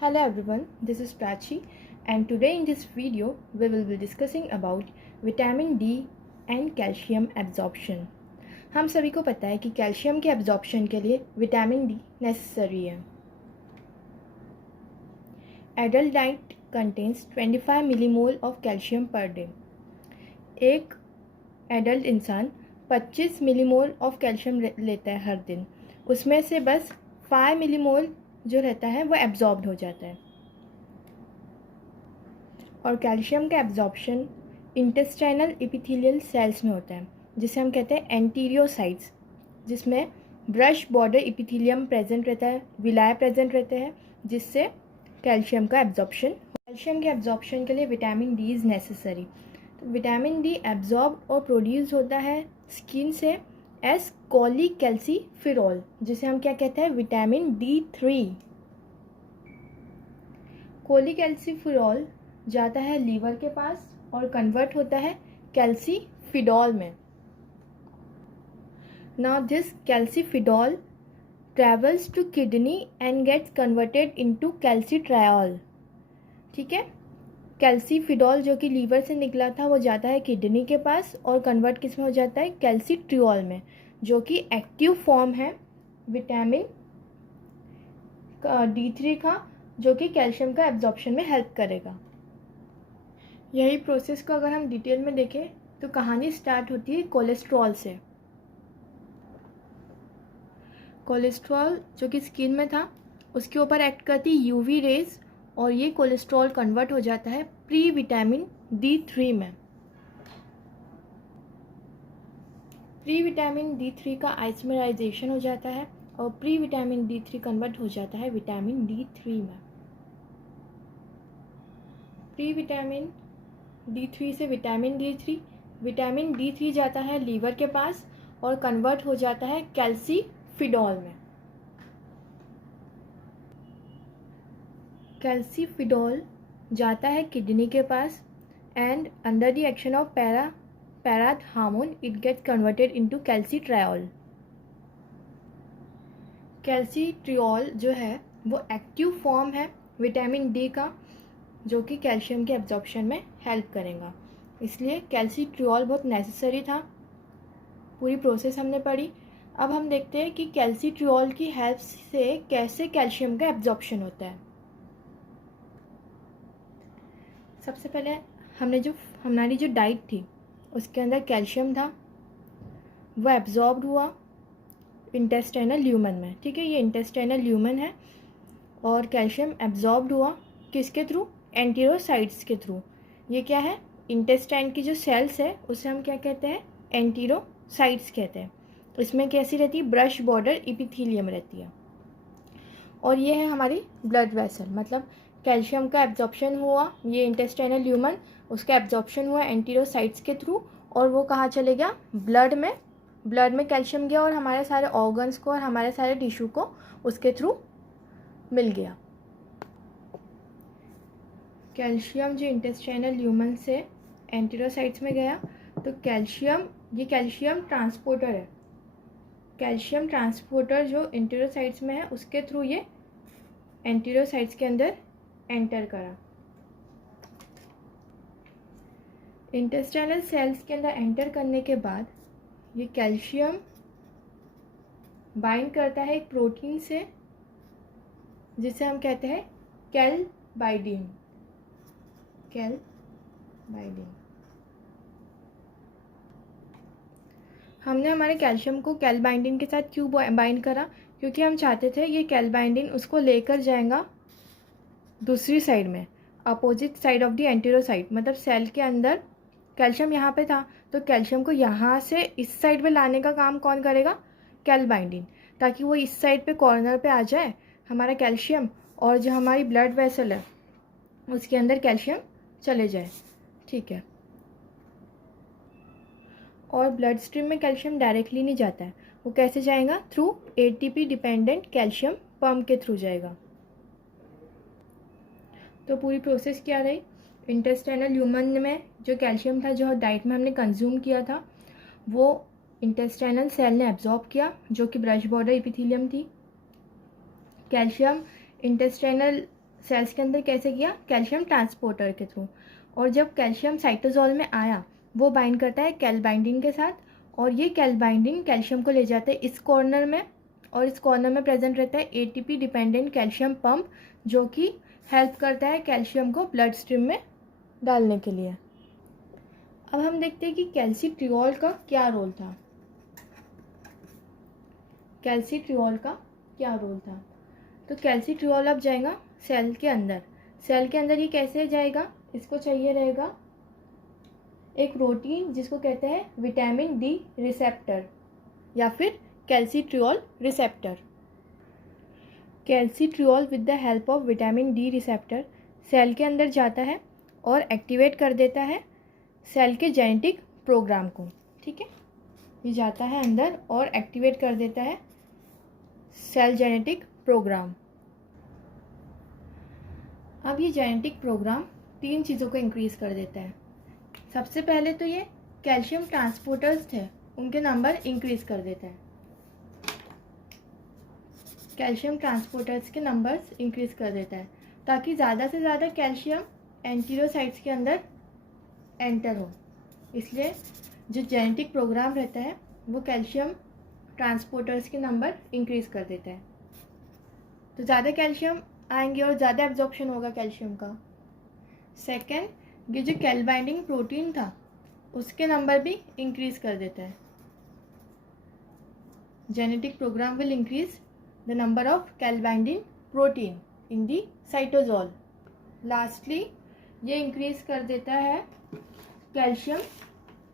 Hello everyone, this is Prachi and today in this video we will be discussing about vitamin D and calcium absorption. हम सभी को पता है कि calcium के एब्जॉर्प्शन के लिए विटामिन डी नेसेसरी है. Adult diet contains 25 millimole of calcium per day. एक एडल्ट इंसान 25 मिलीमोल ऑफ कैल्शियम लेता है हर दिन. उसमें से बस 5 मिलीमोल जो रहता है वो एब्जॉर्ब्ड हो जाता है. और कैल्शियम का एब्जॉर्प्शन इंटेस्टाइनल एपिथेलियल सेल्स में होता है जिसे हम कहते हैं एंटीरियोसाइट्स, जिसमें ब्रश बॉर्डर एपिथेलियम प्रेजेंट रहता है, विलाय प्रेजेंट रहते हैं, जिससे कैल्शियम का एब्जॉर्प्शन. कैल्शियम के एब्जॉर्प्शन के लिए विटामिन डी इज़ नेसेसरी. तो विटामिन डी एब्जॉर्ब और प्रोड्यूस होता है स्किन से एस कोलिकैल्सिफेरॉल, जिसे हम क्या कहते हैं विटामिन D3. कोलिकैल्सिफेरॉल जाता है लीवर के पास और कन्वर्ट होता है कैल्सीफिडॉल में. Now this calcifediol travels to kidney and gets converted into calcitriol. ठीक है, कैल्सीफिडॉल जो कि लीवर से निकला था वो जाता है किडनी के पास और कन्वर्ट किस में हो जाता है कैल्सीट्रियोल में, जो कि एक्टिव फॉर्म है विटामिन D3 का, जो कि कैल्शियम का एब्जॉर्प्शन में हेल्प करेगा. यही प्रोसेस को अगर हम डिटेल में देखें तो कहानी स्टार्ट होती है कोलेस्ट्रॉल से. कोलेस्ट्रॉल जो कि स्किन में था उसके ऊपर एक्ट करती यूवी रेज और ये कोलेस्ट्रॉल कन्वर्ट हो जाता है प्री विटामिन D3 में. प्री विटामिन D3 का आइसोमराइजेशन हो जाता है और प्री विटामिन D3 कन्वर्ट हो जाता है विटामिन D3 में. प्री विटामिन D3 से विटामिन D3 जाता है लीवर के पास और कन्वर्ट हो जाता है कैल्सीफिडॉल में. कैल्सीफिडॉल जाता है किडनी के पास and under the action of parathyroid hormone it gets converted into calcitriol. Calcitriol जो है वो एक्टिव फॉर्म है विटामिन डी का, जो कि कैल्शियम के एब्जॉर्प्शन में हेल्प करेगा. इसलिए कैल्सीट्रियोल बहुत नेसेसरी था. पूरी प्रोसेस हमने पढ़ी. अब हम देखते हैं कि कैल्सीट्रियोल की हेल्प से कैसे कैल्शियम का एब्जॉर्प्शन होता है. सबसे पहले हमारी जो डाइट थी उसके अंदर कैल्शियम था, वो एब्जॉर्ब्ड हुआ इंटेस्टाइनल ल्यूमन में. ठीक है, ये इंटेस्टाइनल ल्यूमन है और कैल्शियम एब्जॉर्ब्ड हुआ किसके थ्रू, एंटीरोसाइट्स के थ्रू. ये क्या है, इंटेस्टाइन की जो सेल्स है उसे हम क्या कहते हैं, एंटीरोसाइट्स कहते हैं. इसमें कैसी रहती है, ब्रश बॉर्डर एपिथेलियम रहती है. और ये है हमारी ब्लड वेसल, मतलब कैल्शियम का एब्जॉर्प्शन हुआ ये इंटेस्टाइनल ल्यूमन, उसका एब्जॉर्प्शन हुआ एंटीरोसाइट्स के थ्रू और वो कहाँ चले गया, ब्लड में कैल्शियम गया और हमारे सारे ऑर्गन्स को और हमारे सारे टिश्यू को उसके थ्रू मिल गया. कैल्शियम जो इंटेस्टाइनल ल्यूमन से एंटीरोसाइट्स में गया तो कैल्शियम ट्रांसपोर्टर है. कैल्शियम ट्रांसपोर्टर जो एंटीरोसाइट्स में है उसके थ्रू ये एंटीरोसाइट्स के अंदर एंटर करा. इंटेस्टाइनल सेल्स के अंदर एंटर करने के बाद ये कैल्शियम बाइंड करता है एक प्रोटीन से जिसे हम कहते हैं कैलबाइडिन. हमने हमारे कैल्शियम को कैलबाइंडिन के साथ क्यों बाइंड करा, क्योंकि हम चाहते थे ये कैलबाइंडिन उसको लेकर जाएगा दूसरी साइड में, अपोजिट साइड ऑफ द एंटीरोसाइट. मतलब सेल के अंदर कैल्शियम यहाँ पे था तो कैल्शियम को यहाँ से इस साइड पे लाने का काम कौन करेगा, कैलबाइंडिन, ताकि वो इस साइड पे कॉर्नर पे आ जाए हमारा कैल्शियम और जो हमारी ब्लड वेसल है उसके अंदर कैल्शियम चले जाए. ठीक है, और ब्लड स्ट्रीम में कैल्शियम डायरेक्टली नहीं जाता है, वो कैसे जाएगा, through ATP dependent calcium pump के थ्रू जाएगा. तो पूरी प्रोसेस क्या रही, इंटेस्टाइनल ल्यूमन में जो कैल्शियम था जो डाइट में हमने कंज्यूम किया था वो इंटेस्टाइनल सेल ने एब्जॉर्ब किया, जो कि ब्रश बॉर्डर एपिथेलियम थी. कैल्शियम इंटेस्टाइनल सेल्स के अंदर कैसे किया, कैल्शियम ट्रांसपोर्टर के थ्रू। और जब कैल्शियम साइटोसोल में आया वो बाइंड करता है कैल बाइंडिंग के साथ, और ये कैल बाइंडिंग कैल्शियम को ले जाता है इस कॉर्नर में, और इस कॉर्नर में प्रेजेंट रहता है एटीपी डिपेंडेंट कैल्शियम पंप, जो कि हेल्प करता है कैल्शियम को ब्लड स्ट्रीम में डालने के लिए। अब हम देखते हैं कि कैल्सिट्रियोल का क्या रोल था। कैल्सिट्रियोल का क्या रोल था, तो कैल्सिट्रियोल अब जाएगा सेल के अंदर। सेल के अंदर ये कैसे जाएगा, इसको चाहिए रहेगा एक प्रोटीन जिसको कहते हैं विटामिन डी रिसेप्टर या फिर calcitriol receptor. Calcitriol with the help of vitamin D receptor cell के अंदर जाता है और एक्टिवेट कर देता है सेल के जेनेटिक प्रोग्राम को। ठीक है, ये जाता है अंदर और एक्टिवेट कर देता है सेल जेनेटिक प्रोग्राम। अब ये जेनेटिक प्रोग्राम 3 चीज़ों को इंक्रीज कर देता है। सबसे पहले तो ये कैल्शियम ट्रांसपोर्टर्स थे उनके नंबर इंक्रीज कर देता है। कैल्शियम ट्रांसपोर्टर्स के नंबर्स इंक्रीज कर देता है ताकि ज़्यादा से ज़्यादा कैल्शियम एंटीरोसाइट्स के अंदर एंटर हो। इसलिए जो जेनेटिक प्रोग्राम रहता है वो कैल्शियम ट्रांसपोर्टर्स के नंबर इंक्रीज कर देता है, तो ज़्यादा कैल्शियम आएंगे और ज़्यादा एब्जॉर्प्शन होगा कैल्शियम का। सेकेंड, ये जो कैल बाइंडिंग प्रोटीन था उसके नंबर भी इंक्रीज कर देता है। Genetic program will increase the number of cal binding protein in the cytosol. Lastly ये इंक्रीज कर देता है कैल्शियम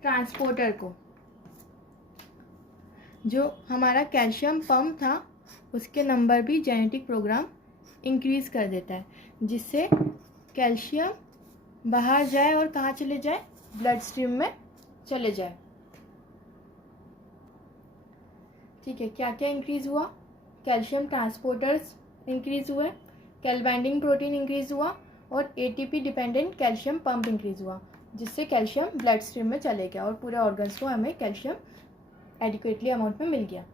ट्रांसपोर्टर को। जो हमारा कैल्शियम पंप था उसके नंबर भी जेनेटिक प्रोग्राम इंक्रीज कर देता है, जिससे कैल्शियम बाहर जाए और कहाँ चले जाए, ब्लड स्ट्रीम में चले जाए। ठीक है, क्या क्या इंक्रीज हुआ, कैल्शियम ट्रांसपोर्टर्स इंक्रीज हुए, कैल बाइंडिंग प्रोटीन इंक्रीज हुआ और ATP dependent calcium pump increase हुआ, जिससे कैल्शियम ब्लड स्ट्रीम में चले गया और पूरे ऑर्गन्स को हमें कैल्शियम एडिक्वेटली अमाउंट में मिल गया।